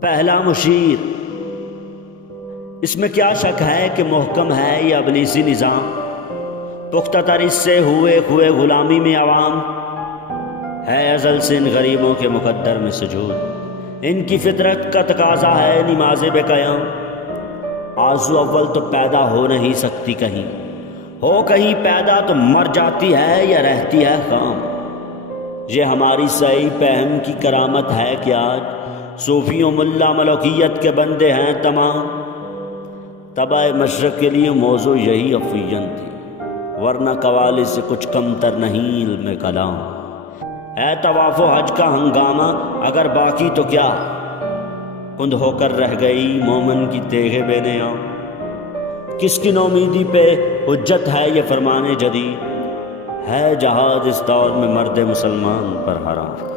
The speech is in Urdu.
پہلا مشیر، اس میں کیا شک ہے کہ محکم ہے یہ ابلیسی نظام، پختہ تر اس سے ہوئے غلامی میں عوام، ہے ازل سے ان غریبوں کے مقدر میں سجود، ان کی فطرت کا تقاضا ہے نماز بے قیام، آرزو اول تو پیدا ہو نہیں سکتی کہیں، ہو کہیں پیدا تو مر جاتی ہے یا رہتی ہے خام، یہ ہماری صحیح پہم کی کرامت ہے کہ آج صوفیوں ملا ملوکیت کے بندے ہیں تمام، طبع مشرق کے لیے موضوع یہی افیون تھی، ورنہ قوالی سے کچھ کم تر نہیں علم کلام، اے طواف و حج کا ہنگامہ اگر باقی تو کیا، کند ہو کر رہ گئی مومن کی تیغ بے نیام، کس کی نومیدی پہ حجت ہے یہ فرمان جدید، ہے جہاد اس دور میں مرد مسلمان پر حرام۔